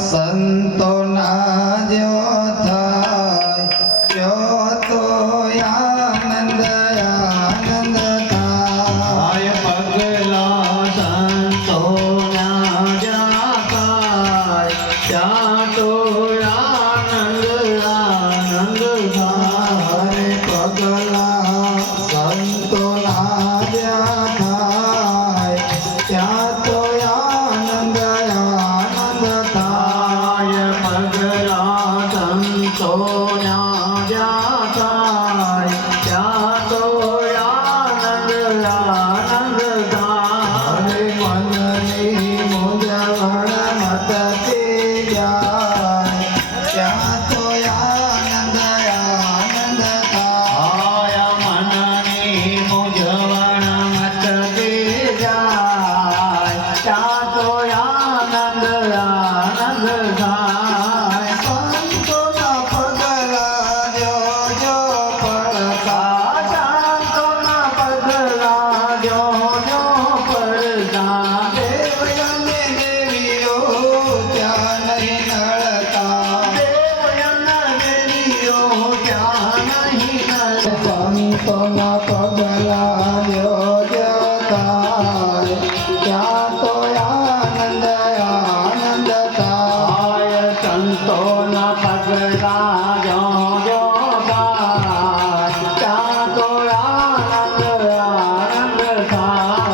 સંતોના જો થાય જો તો આનંદ આનંદ થાય પગલા સંતોના જ્યાં થાય ત્યાં તો આનંદ આનંદ થાય પગલા સંતોના જ્યાં થાય ત્યાં તો આનંદ આનંદ થાય પગલા સંતોના જ્યાં થાય ત્યાં તો આનંદ આનંદ થાય મનની મૂંઝવણ મટતી જાય ત્યાં તો આનંદ આનંદ થાય મનની મૂંઝવણ મટતી જાય ત્યાં તો આનંદ આનંદ થાય સંતોના પગલા જો જો પડતા સંતોના પગલા જો જો પડતા દેવ અને દેવીઓ ત્યાં નહીં નડતા દેવ અને દેવીઓ ત્યાં નહીં નડતા. સંતોના